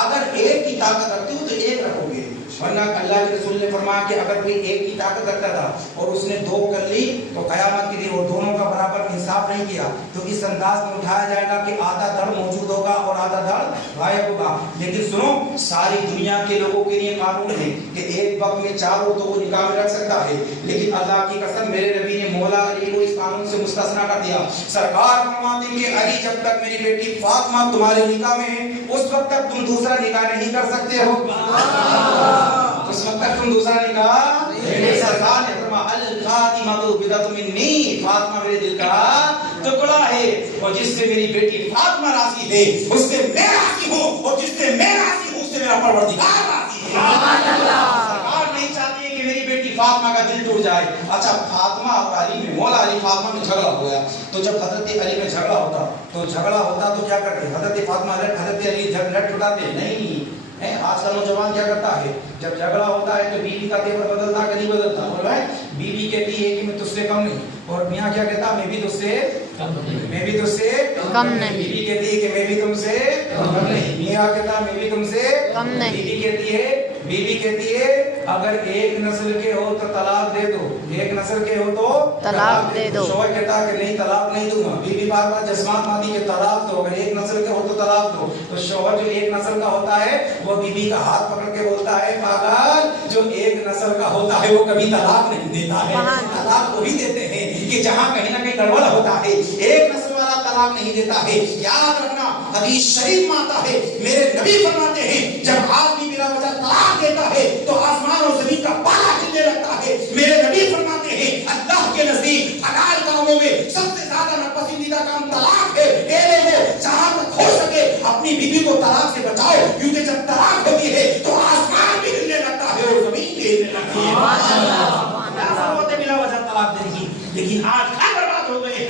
اگر ایک کی طاقت رکھتے ہو تو ایک رکھو گے. ورنہ اللہ کے رسول نے فرمایا کہ اگر کوئی ایک کی طاقت رکھتا تھا اور اس نے 2 کر لی تو قیامت کے دن اور دونوں کا برابر انصاف نہیں کیا تو اس انداز میں اٹھایا جائے گا کہ آدھا دھڑ موجود ہوگا اور آدھا دھڑ غائب ہوگا. لیکن سنو ساری دنیا کے لوگوں کے لیے قانون ہے کہ ایک وقت میں 4 عورتوں کو نکاح میں رکھ سکتا ہے. لیکن اللہ کی قسم میرے نبی نے مولا علی کو اس قانون سے مستثنا کر دیا. سرکار فرماتے ہیں کہ علی جب تک میری بیٹی فاطمہ تمہارے نکاح میں ہے اس وقت تک تم دوسرا نکاح نہیں کر سکتے ہو. اس وقت تک تم دوسرا نکاح سرکار نے فرمایا الفاطمہ بدعۃ منی فاطمہ میرے دل کا ٹکڑا ہے اور جس سے میری بیٹی فاطمہ راضی ہے اس سے میں راضی ہوں اور جس سے میں راضی ہوں اس سے میرا پروردگار راضی ہے. سبحان اللہ. سرکار نہیں چاہتی ہے کہ میری بیٹی فاطمہ کا دل ٹوٹ جائے. اچھا فاطمہ اور علی میں مولا علی فاطمہ میں جھگڑا ہو گیا تو جب حضرت علی میں جھگڑا ہوتا تو کیا کرتے حضرت فاطمہ حضرت علی لٹ اٹھاتے نہیں. آج کا نوجوان کیا کرتا ہے جب جھگڑا ہوتا ہے تو بیوی کا تیور بدلتا کہ نہیں بدلتا. بول رہا ہے بیوی کہتی ہے کہ میں تجھ سے کم نہیں اور میاں کیا کہتا میں بھی تجھ سے کم نہیں. بیوی کہتی ہے کہ میں بھی تم سے کم نہیں. میاں کہتا میں بھی تم سے کم نہیں. بیوی کہتی ہے اگر ایک نسل کے ہو تو طلاق دے دو. ایک نسل کے ہو تو طلاق دے دو. شوہر کہتا کہ نہیں طلاق نہیں دوں گا. بیوی بار بار جذبات میں آتی کہ طلاق دو. اگر ایک نسل کے ہو تو طلاق دو. تو شوہر جو ایک نسل کا ہوتا ہے وہ بیوی کا ہاتھ پکڑ کے بولتا ہے پاگل جو ایک نسل کا ہوتا ہے وہ کبھی طلاق نہیں دیتا ہے. طلاق وہی دیتے ہیں کہ جہاں کہیں نہ کہیں گڑبڑ ہوتا ہے. ایک نسل والا طلاق نہیں دیتا ہے. یاد رکھنا حدیث شریف میں آتا ہے میرے نبی فرماتے ہیں جب آدمی بلا وجہ طلاق دیتا ہے تو آسمان اور زمین کا پالا ہلنے لگتا ہے. میرے نبی فرماتے ہیں اللہ کے نزدیک حلال کاموں میں سب سے زیادہ ناپسندیدہ کام طلاق ہے. جہاں تک ہو سکے اپنی بیوی کو طلاق سے بچاؤ کیونکہ جب طلاق ہوتی ہے تو آسمان بھی ہلنے لگتا ہے اور زمین بھی ہلنے لگتی ہے. بلا وجہ طلاق دینے کی لیکن آج کیا برباد ہو گئے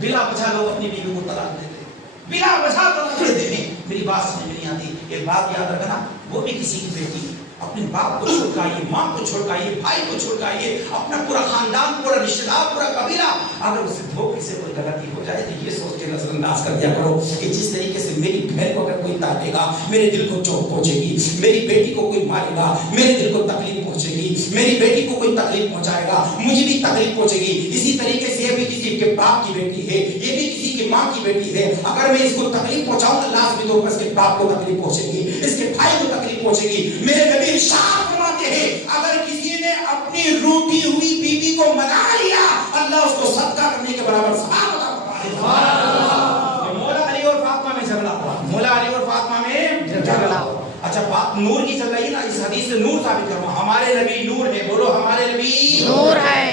بلا وجہ لوگ اپنی بیوی کو طلاق دیتے بلا وجہ طلاق دیتے ہیں. میری بات سمجھ نہیں آتی. ایک بات یاد رکھنا وہ بھی کسی کی بیٹی اپنے باپ کو چھوڑکائیے ماں کو چھوڑکائیے بھائی کو چھوڑکائیے اپنا پورا خاندان پورا رشتہ دار پورا قبیلہ اگر اسے دھوکے سے کوئی غلطی ہو جائے تو یہ سوچ کے نظر انداز کر دیا کرو کہ جس طریقے سے میری بہن کو اگر کوئی تاکے گا میرے دل کو چوٹ پہنچے گی. میری بیٹی کو کوئی مارے گا میرے دل کو تکلیف پہنچے گی. میری بیٹی کو کوئی تکلیف پہنچائے گا مجھے بھی تکلیف پہنچے گی. اسی طریقے سے یہ بھی کسی کے باپ کی بیٹی ہے یہ بھی کسی کی ماں کی بیٹی ہے. اگر میں اس کو تکلیف پہنچاؤں تو لازمی طور پر اس کے باپ کو تکلیف پہنچے گی اس کے بھائی کو تکلیف پہنچے گی. میرے نبی ارشاد فرماتے ہیں اگر کسی نے اپنی روٹی ہوئی بیوی کو منا لیا اللہ اس کو صدقہ کرنے کے برابر ثواب عطا فرمائے. مولا علی اور فاطمہ میں جھگڑا ہوا. مولا علی اور فاطمہ میں جھگڑا ہوا. اچھا بات نور کی چل رہی ہے نا اس حدیث سے نور ثابت کرو ہمارے نبی نور ہے. بولو ہمارے نبی نور ہے.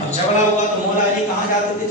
اب جھگڑا ہوا تو مولا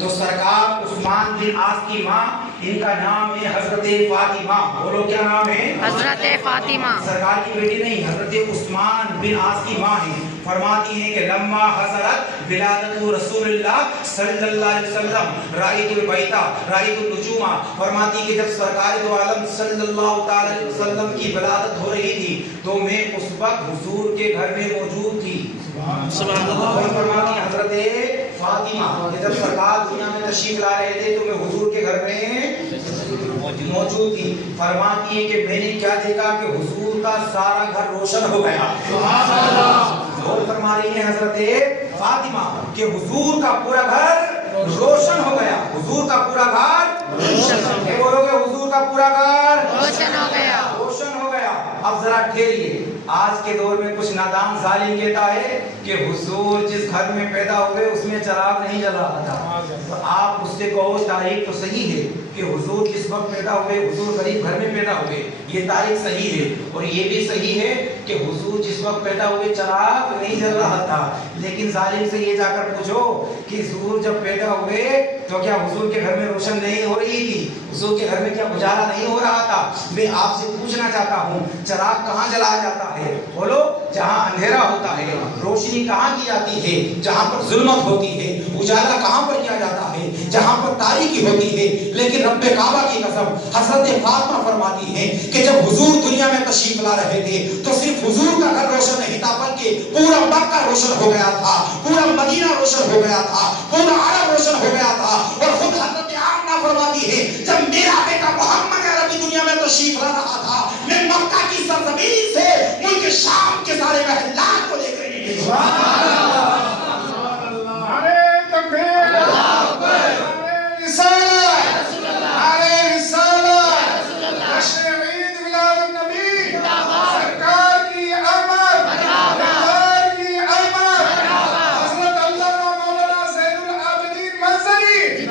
تو سرکار عثمان بن عاص کی ماں، ان کا نام ہے حضرت فاطمہ. بولو کیا نام ہے؟ حضرت فاطمہ. سرکار کی بیٹی نہیں، حضرت عثمان بن عاص کی ماں ہے. فرماتی ہیں کہ لما حضرت ولادت رسول اللہ صلی اللہ علیہ وسلم رأیت البیتا رأیت النجوما. فرماتی کہ جب سرکار دو عالم صلی اللہ تعالی علیہ وسلم کی ولادت ہو رہی تھی تو میں اس وقت حضور کے گھر میں موجود تھی. سبحان اللہ. فرماتی حضرت فاطمہ کہ جب سرکار دنیا میں تشریف لا رہے تھے تو میں حضور کے گھر میں موجود تھی. فرماتی ہے کہ میں نے کیا دیکھا کہ حضور کا سارا گھر روشن ہو گیا. سبحان اللہ. اور فرما رہی ہے حضرت فاطمہ کہ حضور کا پورا گھر روشن ہو گیا. حضور کا پورا گھر روشن ہو گیا. بولو گے حضور کا پورا گھر روشن ہو گیا. روشن ہو گیا. اب ذرا ٹھہریے. آج کے دور میں کچھ نادان ظالم کہتا ہے کہ حضور جس گھر میں پیدا ہوئے اس میں چراغ نہیں جل رہا تھا. تو آپ اس سے کہو تاریخ تو صحیح ہے کہ حضور جس وقت پیدا ہوئے حضور غریب گھر میں پیدا ہوئے، یہ تاریخ صحیح ہے. اور یہ بھی صحیح ہے کہ حضور جس وقت پیدا ہوئے چراغ نہیں جل رہا تھا. لیکن ظالم سے یہ جا کر پوچھو کہ حضور جب پیدا ہوئے تو کیا حضور کے گھر میں روشن نہیں ہو رہی تھی؟ حضور کے گھر میں کیا اجالا نہیں ہو رہا تھا؟ میں آپ سے پوچھنا چاہتا ہوں چراغ کہاں جلایا جاتا ہے؟ بولو. جہاں اندھیرا ہوتا ہے. روشنی کہاں کی جاتی ہے؟ جہاں پر ظلمت ہوتی ہے. اجالا کہاں پر کیا جاتا ہے؟ جہاں پر تاریکی ہوتی ہے. لیکن رب کعبہ کی قسم حضرت فاطمہ فرماتی ہے کہ جب حضور دنیا میں تشریف لا رہے تھے تو صرف حضور کا گھر روشن نہیں تھا بلکہ پورا مکہ روشن ہو گیا تھا، پورا مدینہ روشن ہو گیا تھا، پورا عرب روشن ہو گیا تھا. اور خود حضرت آمنہ فرماتی ہے جب میرا بیٹا محمد عربی دنیا میں تشریف لا رہا تھا میں مکہ کی سرزمین سے ملک شام کے سارے محلات کو دیکھ رہی تھی. سبحان اللہ. نعرہ تکبیر، نعرہ رسالت، نعرہ رسالت، جشن عید میلاد النبی، سرکار کی آمد، سرکار کی آمد، حضرت علامہ مولانا زین العابدین منظری.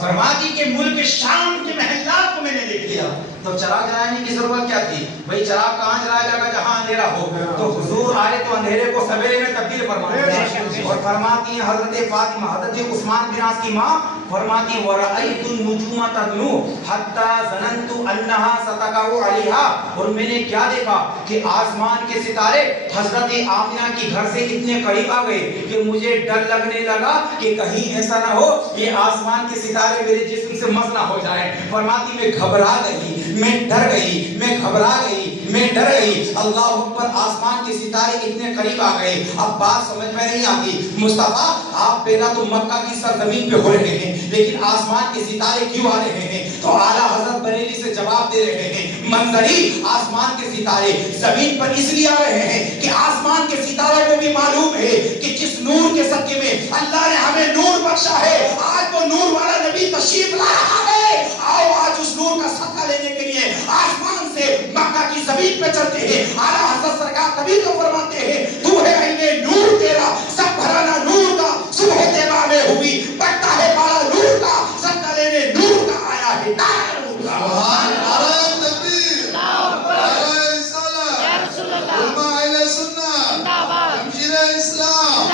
فرماتی کہ ملک شام کے محلات کو میں نے دیکھ لیا. تو چراغ جلانے کی ضرورت کیا تھی؟ بھئی چراغ کہاں جلایا جائے گا؟ جہاں اندھیرا ہو. تو حضور آئے تو اندھیرے کو سویرے میں تبدیل فرماتے ہیں. اور فرماتی ہیں حضرت فاطمہ حضرت عثمان بن عاص کی ماں فرماتی وَرَأَيْتُ النُّجُومَ تَدْنُو حَتَّى ظَنَنْتُ أَنَّهَا سَتَقَعُ عَلَيْهَا. اور میں نے کیا دیکھا کہ آسمان کے ستارے حضرت آمنہ کی گھر سے اتنے قریب آ گئے کہ مجھے ڈر لگنے لگا کہ کہیں ایسا نہ ہو یہ آسمان کے ستارے میرے جسم سے مس نہ ہو جائیں. فرماتی میں گھبرا گئی، میں ڈر گئی، میں گھبرا گئی، میں ڈر گئی. اللہ اکبر. آسمان کے ستارے اتنے قریب آ گئے. اب بات سمجھ میں نہیں آتی. مصطفیٰ آپ پیدا تو مکہ کی سرزمین پہ ہو رہے ہیں لیکن آسمان کے ستارے کیوں آ رہے ہیں؟ تو اعلیٰ حضرت بریلی سے جواب دے رہے ہیں منظری آسمان کے ستارے زمین پر اس لیے آ رہے ہیں کہ آسمان کے ستاروں کو بھی معلوم ہے کہ جس نور کے صدقے میں اللہ نے ہمیں نور بخشا ہے آج وہ نور والا نبی تشریف لا رہا ہے. آؤ آج اس نور کا صدقہ لینے کے لیے آسمان سے مکہ کی زمین پہ چلتے ہیں. اعلیٰ حضرت سرکار کبھی تو فرماتے ہیں تو ہے عین نور تیرا سب بھرانا نور کا صبح تیبا میں ہوئی بڑھتا ہے پالا نور کا صدقہ لینے نور کا آیا ہے نعرہ نور کا. سبحان اللہ. تکبیر، نعرہ رسالت، علماء اہل سنت، ہمشیرہ اسلام،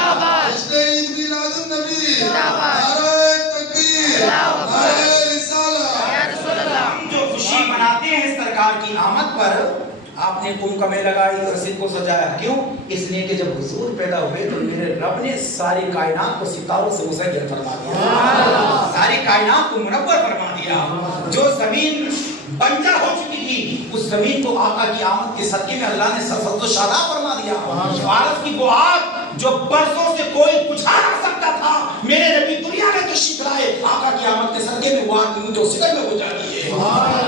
جشن عید میلاد النبی، نعرہ تکبیر، نعرہ رسالت. ہم جو خوشی مناتے ہیں سرکار کی آمد پر آپ نے کمکمے لگائی مسجد کو سجایا. کیوں؟ اس لیے کہ جب حضور پیدا ہوئے تو میرے رب نے ساری کائنات کو ستاروں سے مسجل فرما دیا، ساری کائنات کو منور فرما دیا. جو زمین بنجر ہو چکی تھی اس زمین کو آقا کی آمد کے صدقے میں اللہ نے سرسبز و شاداب فرما دیا. فارس کی وہ آگ جو برسوں سے کوئی بجھا نہ سکتا تھا میرے نبی دنیا میں تشریف لائے آقا کی آمد کے صدقے میں وہ آگ جو سکر میں بجھا دی ہے.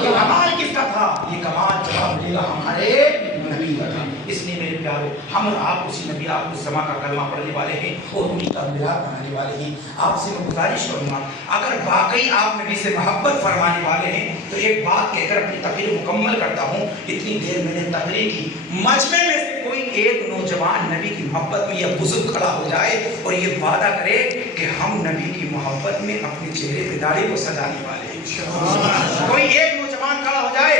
یہ کمال کس کا تھا؟ یہ کمال جواب ملے گا ہمارے نبی کا تھا. اس لیے میرے پیارو ہم اور آپ اسی نبی آپ اس سما کا کلمہ پڑھنے والے ہیں اور انہیں تعمیرات بنانے والے ہیں. آپ سے میں گزارش کروں گا اگر واقعی آپ نبی سے محبت فرمانے والے ہیں تو ایک بات کہہ کر اپنی تقریر مکمل کرتا ہوں. اتنی دیر میں نے تقریر کی مجمع میں سے کوئی ایک نوجوان نبی کی محبت میں یا بزرگ کھڑا ہو جائے اور یہ وعدہ کرے کہ ہم نبی کی محبت میں اپنے چہرے پہ داڑھی کو سجانے والے ہیں. کوئی ایک نوجوان کھڑا ہو جائے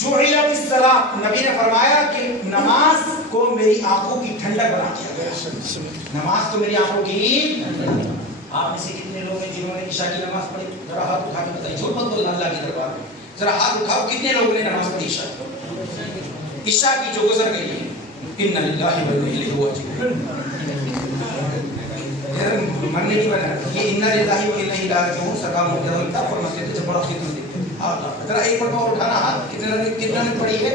جعلت الصلاۃ، نبی نے فرمایا کہ نماز کو میری آنکھوں کی ٹھنڈک بنا دیا گیا. نماز تو میری آنکھوں کی. آپ میں سے کتنے لوگ ہیں جنہوں نے عشاء کی نماز پڑھی؟ ذرا ہاتھ اٹھا کے بتائیے. جھوٹ مت بولنا اللہ کے دربار میں. ذرا ہاتھ اٹھاؤ کتنے لوگوں نے نماز پڑھی عشاء کی؟ عشاء کی جو گزر گئی ہے. ان للہ و انا الیہ راجعون. مرنے کی بنا یہ ان للہ و انا الیہ راجعون سرکار محترم کا فرماتے تھے. جب بڑا خطبہ دیتے ہیں ذرا ایک مرتبہ اٹھانا ہاتھ. کتنے نے پڑھی ہے؟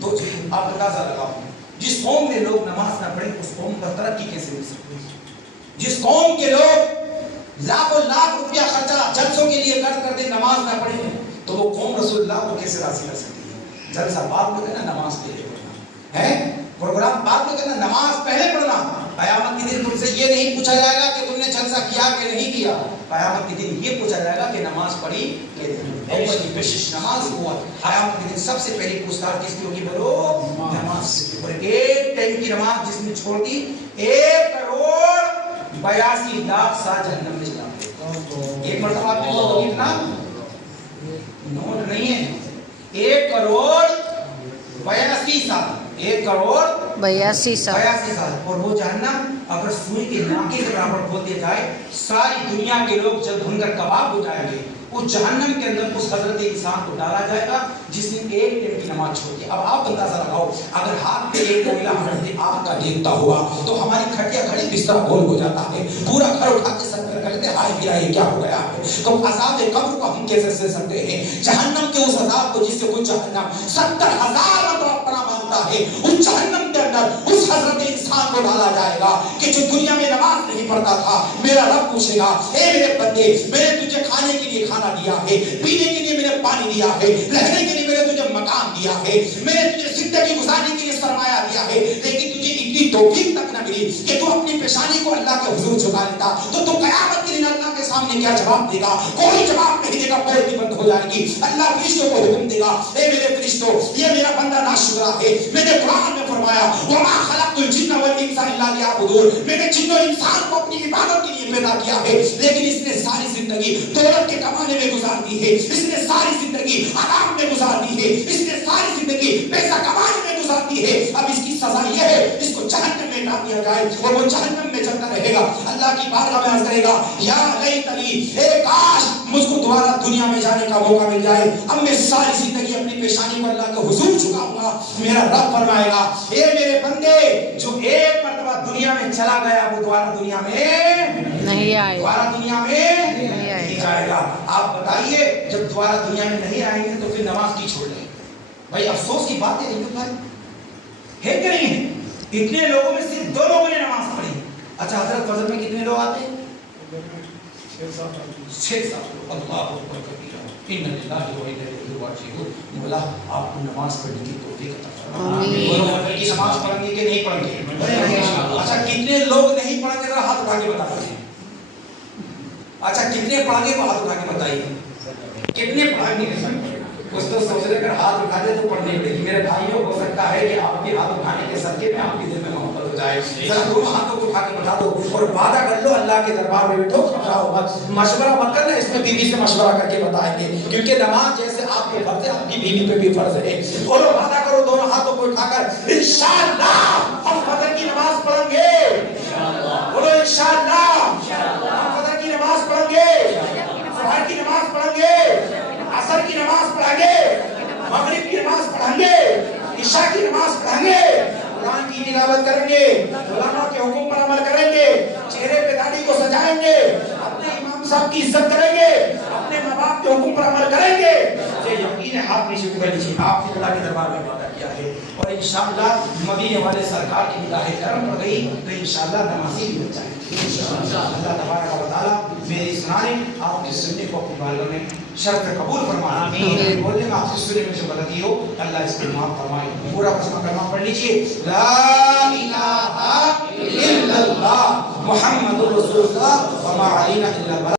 دو. آپ اندازہ لگاؤ جس قوم میں لوگ نماز نہ پڑھیں اس قوم پر ترقی کیسے ہو سکتی ہے؟ جس قوم کے لوگ لاکھوں لاکھ روپیہ خرچہ جلسوں کے لیے کر دیں نماز نہ پڑھیں تو وہ قوم رسول اللہ کو کیسے راضی کر سکتی ہے؟ جلسہ بعد میں کرنا، نماز پہلے پڑھنا ہے. پروگرام بعد میں کرنا، نماز پہلے پڑھنا. قیامت کے دن تم سے یہ نہیں پوچھا جائے گا کہ تم نے جلسہ کیا کہ نہیں کیا. قیامت کے دن یہ پوچھا جائے گا کہ نماز پڑھی کہ نہیں. کوشش نماز ہوا. قیامت کے دن سب سے پہلی پوچھتاچھ کس کی ہوگی؟ بولو نماز. اور ایک ٹائم کی نماز جس نے چھوڑ دی 1,82,00,000 سال جہنم میں چلا گیا. ایک مرتبہ آپ نے بولو کتنا؟ نوٹ نہیں ہے. 1,82,00,000 سال. 1,82,00,000 سال. اور وہ جہنم اگر سوئی کے ناکے کے برابر کھول دیا جائے ساری دنیا کے لوگ جب بھن کر کباب ہو جائیں گے. اس جہنم کے اندر اس حضرت انسان کو ڈالا جائے گا جس نے ایک ٹائم کی نماز چھوڑ دی. اب آپ اندازہ لگاؤ اگر ہاتھ پہ ایک کوئلہ حضرت آپ کا دیکھتا ہوا تو ہماری کھٹیا کھڑی بستر گول ہو جاتا ہے. پورا گھر اٹھا کے سر پر کرتے ہائے میرا یہ کیا ہو گیا ہے. تو عذاب قبر کو ہم کیسے سہ سکتے ہیں؟ جہنم کے اس عذاب کو جس سے کوئی جہنم 70,000 مرتبہ اپنا مانتا ہے اس جہنم کے اندر اس حضرت انسان کو ڈالا جائے گا کہ جو دنیا میں نماز نہیں پڑھتا تھا. میرا رب پوچھے گا اے میرے بندے میں نے تجھے کھانے کے لیے کھانا دیا ہے، پینے کے لیے میں نے پانی دیا ہے، رہنے کے لیے میں نے تجھے مکان دیا ہے، میں نے تجھے زندگی گزارنے کے لیے سرمایہ دیا ہے، لیکن تجھے اتنی توفیق تک نہ ملی کہ تو اپنی پیشانی کو اللہ کے حضور جھکا لیتا تو قیامت کے دن اللہ کے سامنے کیا جواب دے گا؟ کوئی جواب نہیں دے گا. پوری بند ہو جائے گی. اللہ فرشتوں کو حکم دے گا اے میرے فرشتوں یہ میرا بندہ ناشکرا ہے. میں نے قرآن میں فرمایا وما خلقت الجن والانس الا لیعبدون. میں نے جن و انسان کو اپنی عبادت کے لیے پیدا کیا ہے لیکن اس نے ساری زندگی دولت کے کمانے میں گزار دی ہے، اس نے ساری زندگی حرام میں گزار دی ہے، اس نے ساری زندگی پیسہ کمانے میں گزار دی ہے. اب اس کی سزا یہ ہے اس کو جہنم میں ڈال دیا جائے اور وہ جہنم میں جلتا رہے گا. اللہ کی بارگاہ میں عرض کرے گا یا لیتنی اے کاش مجھ کو دوبارہ دنیا میں جانے کا موقع مل جائے. اب میں ساری زندگی اپنی پیشانی کو اللہ کے حضور جھکاؤں گا. میرا رب فرمائے گا اے میرے بندے جو ایک مرتبہ دنیا میں چلا گیا وہ دوبارہ دنیا میں نہیں آئے. دوبارہ دنیا میں نہیں جائے گا. آپ بتائیے جب دوبارہ دنیا میں نہیں آئیں گے تو پھر نماز کی چھوڑ لیں؟ بھائی افسوس کی بات ہے کہ نہیں ہے؟ اتنے لوگوں میں صرف 2 لوگوں نے نماز پڑھی. اچھا حضرت فضل میں کتنے لوگ آتے ہیں؟ 6-7 لوگ. اللہ اکبر کبیرہ ان للہ و انا الیہ راجعون. مولا آپ کو نماز پڑھنے کی توفیق عطا فرمائے. اور فجر کی نماز پڑھیں گے کہ نہیں پڑھیں گے؟ اچھا کتنے لوگ نہیں پڑھیں گے ذرا ہاتھ اٹھا کے بتا دیجیے. اچھا کتنے پڑھیں گے وہ ہاتھ اٹھا کے بتائیے. کتنے پڑھیں گے؟ کچھ تو سوچ رہے اگر ہاتھ اٹھا دے تو پڑھنے پڑے گی. میرے بھائیوں ہو سکتا ہے کہ آپ کے ہاتھ اٹھانے کے صدقے میں آپ کے دل میں محبت ہو جائے. ذرا دونوں ہاتھوں کو اٹھا کے بتا دو اور وعدہ کر لو اللہ کے دربار میں بیٹھو گھبراؤ مت. مشورہ مت کرنا. اس میں بیوی سے مشورہ کر کے بتائیں گے کیونکہ نماز جیسے آپ کے فرض ہے آپ کی بیوی پہ بھی فرض ہے. بولو وعدہ کرو دونوں ہاتھوں کو اٹھا کر انشاءاللہ ہم فجر کی نماز پڑھیں گے. بولو انشاءاللہ ہم فجر کی نماز پڑھیں گے، ظہر کی نماز پڑھیں گے، عصر کی نماز پڑھیں گے، مغرب کی نماز پڑھیں گے، عشاء کی نماز پڑھیں گے، قرآن کی تلاوت کریں گے، علماء کے حکم پر عمل کریں گے، چہرے پہ داڑھی کو سجائیں گے، اپنے امام صاحب کی عزت کریں گے، اپنے ماں باپ کے حکم پر عمل کریں گے. یہ یقین ہے ہاتھ نیچے کر لیجیے. آپ نے اللہ کے دربار میں وعدہ کیا ہے اور انشاءاللہ مدینے والے سرکار کی نگاہ کرم پڑ گئی تو انشاءاللہ نمازی بھی بن جائیں گے. اللہ تبارک و تعالیٰ میری سنانے آپ کی سننے کو اپنی بارگاہ میں شرط قبول فرمانا. میرے بولنے میں آپ کی سننے میں جو غلطی ہو اللہ اس کو معاف فرمائے. پورا قسم کلمہ پڑھ لیجیے. لا الہ الا اللہ محمد رسول اللہ وما علینا الا